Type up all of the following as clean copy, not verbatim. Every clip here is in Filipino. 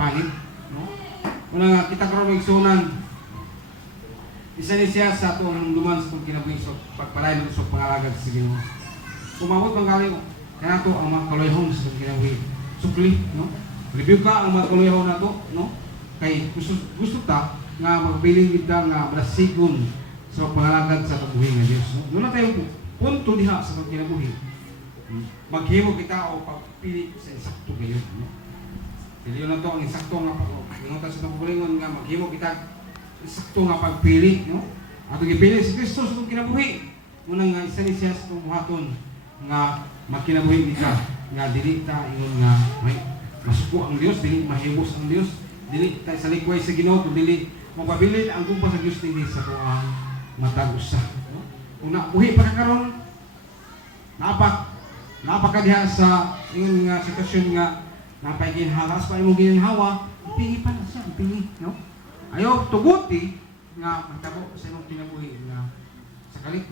panit, no? Una nga kita karon igsunan. Isa ni siya sa atong duman sa atong kinabuhi so pagpalain sa pangalagad sa Ginoo. Kumawot man gali kaya to ang mga kaluyohon sa atong kinabuhi. Sukli, no? Review ka ang mga kaluyohon nato, no? Kay gusto ta nga magpiling kita nga malasigon sa pangalagad sa atong buhi nga Dios. No? Doon na tayo punto diha sa atong kinabuhi. Maghimo kita o pagpili sa insakto gayon, no? Dili na to ang insakto nga pag-ingon sa pagbulingon nga maghimo kita insakto nga pagpili, no? Ato gipili si Kristo sa atong kinabuhi. Muna nga isa ni siya sa atong buhaton nga magkinabuhi kita nga dili ta ingon nga may masuko ang Dios, dili mahimos ang Dios, dili ta sa likway sa Ginoo, dili mapabilin ang gumpa sa Dios dinhi sa tuang matag usa, no? Kung nabuhi pa ka karon napakadiha sa ingon nga sitwasyon nga napaiginhawas pa imong ginhawa, ipingi pa na siya, ipingi, no? Ayaw tuguti nga magtabo sa imong kinabuhi nga sakalit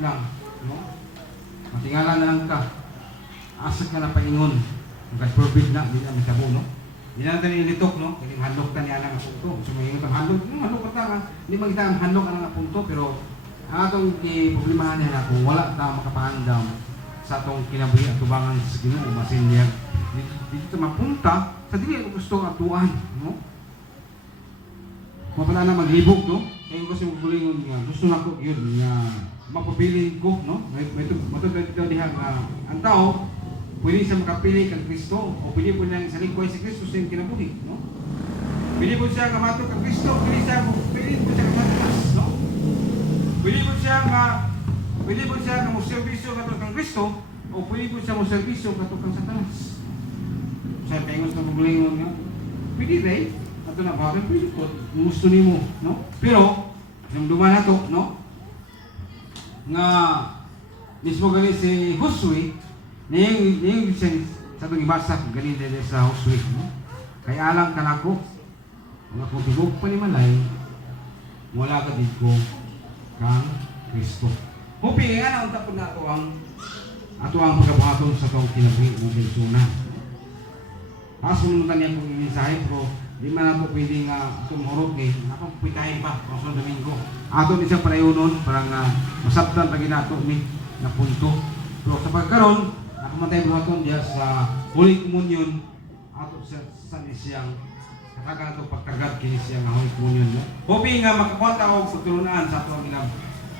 lang, no? Matingala na lang ka, asa ka na paingon, magka-forbid na, di na magtabo, no? Di na natin ilitok, no? Kaya handok ta niya lang ang punto. So may ingon ang handok, handok ka nga, hindi magkita ang handok ka lang ang punto, pero ang atong problemahan niya na kung wala ta makapahandam sa atong kinabuhi at tubangan sa Ginoo, masin niya dito mapunta sa dili ko gusto atuan, no? Mapala na maghibog, no? Kaya gusto mo bulingon nga gusto na ko yun nga mapabilin ko, no? Matutod dito diha nga ang tao pwede siya makapili kang Kristo o pwede po niya sa lingkod si Kristo sa iyong kinabuhi, no? Pwede po siya kamato kang Kristo, pwede po siya kamatas, no? Pwede po siya nga mo-servisyo kato kang Kristo o pwede po siya mo-servisyo kato kang Satanas. Sa pengos na pagbulingon nga, pwede rin, ato na bakit pwede po, gusto ni mo, no? Pero, yung duman na to, no? Nga, mismo gani si Josue, niyang siya sa itong ibasa, ganin din sa Josue, no? Kaya alang kanako, mga kung tibog pa ni Malay, wala ka dito kang Kristo. Huping nga na unta po na ato ang pagkabuhaton sa itong kinabuhi ng Bilsunan. Pasunod niya kong mensahe, pero di man ako pwede nga tumurog eh. Ako pwitahin pa, sa Domingo. Ato isang parayonon, parang masabtan pag inato ni na punto. Pero sa pagkaroon, nakamatay buhaton diya sa Holy Communion, ato sa siyang katagan ito pagkagad kini siyang Holy Communion. No? Hoping nga makakuha tao pagtulunaan sa ato ang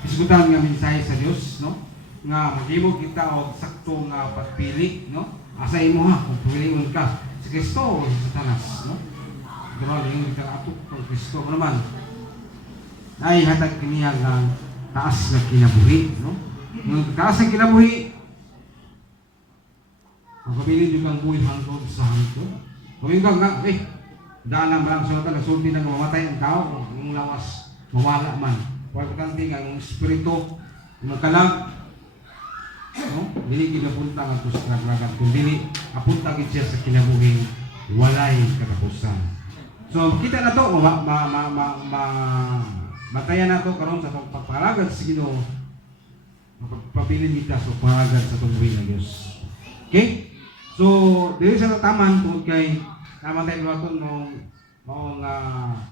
isgutan nga mensahe sa Dios, no? Nga maghimo kita og sakto nga pagpili, no? Asa imo ha kung piliin ka si Kristo o si Satanas, no? Pero yung kita ato kung Kristo mo naman ay hatag kaniya nga taas na kinabuhi, no? Yung taas na kinabuhi magpabilin yung kang buhay hangtod sa hangtod. Kung yung nga, daan lang malang sunod na sulti na mamatay ang tao, yung lawas mawala man. Huwag kanting ang espiritu magkalag, no? Dili kinapunta nga ito sa naglagat, kung dili apunta gid siya sa kinabuhing walay katapusan. So kita na to, batayan na to karon sa pagpalagad sa Ginoo, mapabilin kita sa pagpalagad sa tubuhin ng Diyos. Okay? So dili sa taman tungod kay namatay buhaton mong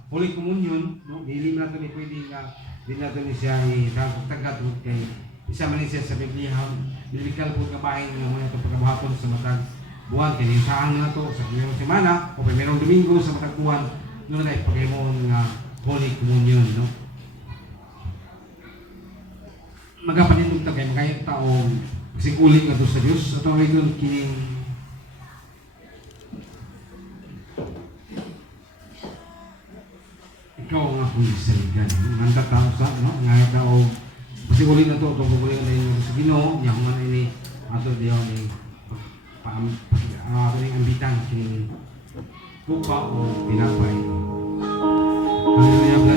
Holy Communion, no? Dili man nato ni pwede nga di nato ni siya itagtagad kay isa man siya sa Biblia, biblical po kabahin ng mga itong pagkabuhaton sa matag buwan, kaya saan na to sa primerong semana o primerong Domingo sa matag buwan, noon na ipagimon nga Holy Communion, no? Magapanindog ta kay mga taong siguling nga to sa Dios at ang igon kining ikaw nga kung isaligan, handa tao sa, no? Nga tao pasigulin na to, itong paguling na yung sa Ginoo, yung man ini ato diyo ni ato ni ambitan kining buka o pinapay. Hallelujah.